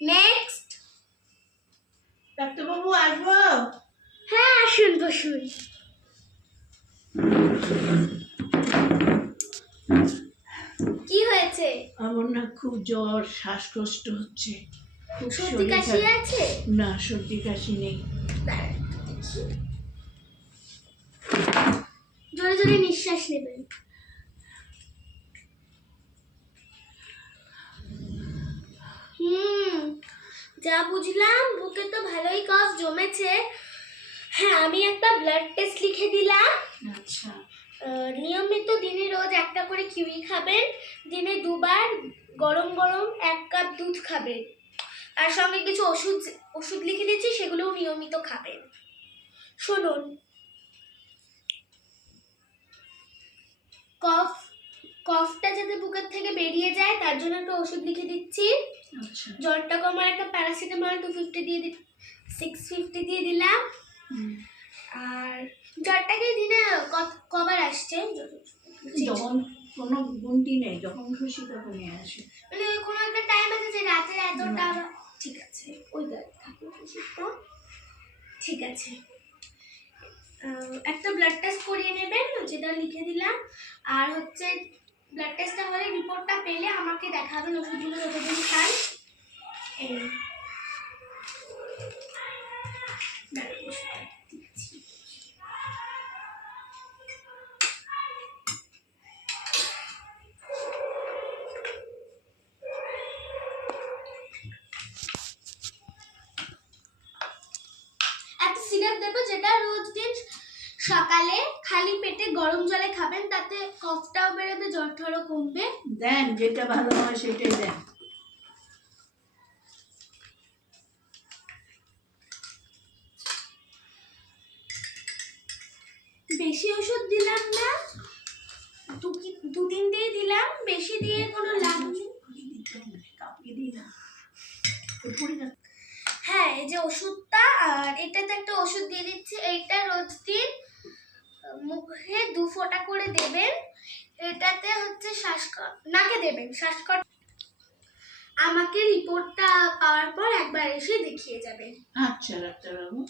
Next. ডাক্তারবাবু আসবো? হ্যাঁ আসুন, বসুন। কি হয়েছে? আমার না খুব জ্বর, শ্বাসকষ্ট হচ্ছে, খুব সর্দি কাশি আছে? না, সর্দি কাশি নেই। জোরে জোরে নিঃশ্বাস নেবেন। যা বুঝলাম বুকে তো ভালোই কফ জমেছে। হ্যাঁ, আমি একটা ব্লাড টেস্ট লিখে দিলাম। আচ্ছা। নিয়মিত দিনে রোজ একটা করে কিউই খাবেন, দিনে 2বার গরম গরম 1 কাপ দুধ খাবেন, আর সঙ্গে কিছু ওষুধ লিখে দিচ্ছি, সেগুলোও নিয়মিত খাবেন। শুনুন, কফটা যাতে বুকের থেকে বেরিয়ে যায় তার জন্য একটা ওষুধ লিখে দিচ্ছি। আচ্ছা। জ্বরটা কমার একটা প্যারাসিটামল 650 দিয়ে দিলাম। আর জ্বরটাকে দিনে কবার আসছে? যখন কোনো গুনতি নেই, যখন খুশি তখন আসে। মানে কোনো একটা টাইম আছে যে রাতে এতটা? ঠিক আছে, ওই থাকুন ওষুধটা। ঠিক আছে, একটা ব্লাড টেস্ট করিয়ে নেবেন, যেটা লিখে দিলাম। আর হচ্ছে ব্লাড টেস্টটা হলে রিপোর্টটা পেলে আমাকে দেখাবেন, ওষুধগুলো যতদিন খান। এই একটা সিরাপ দেবো, যেটা রোজ দিন সকালে খালি পেটে গরম জলে খাবেন, তাতে কফটাও বেরোবে, জ্বরটাও কমবে। দেন, যেটা ভালো হয় সেটাই দেন। বেশি ওষুধ দিলাম না, 2-3 দিয়ে দিলাম, বেশি দিয়ে কোনো লাভ নেই। হ্যাঁ, এই যে ওষুধটা, আর এটাতে একটা ওষুধ দিয়ে দিচ্ছি, এইটা রোজ দিন মুখে 2 ফোঁটা করে দেবেন। এটাতে হচ্ছে নাকে দেবেন, শ্বাসকষ্ট। আমাকে রিপোর্টটা পাওয়ার পর একবার এসে দেখিয়ে যাবেন। আচ্ছা ডাক্তারবাবু।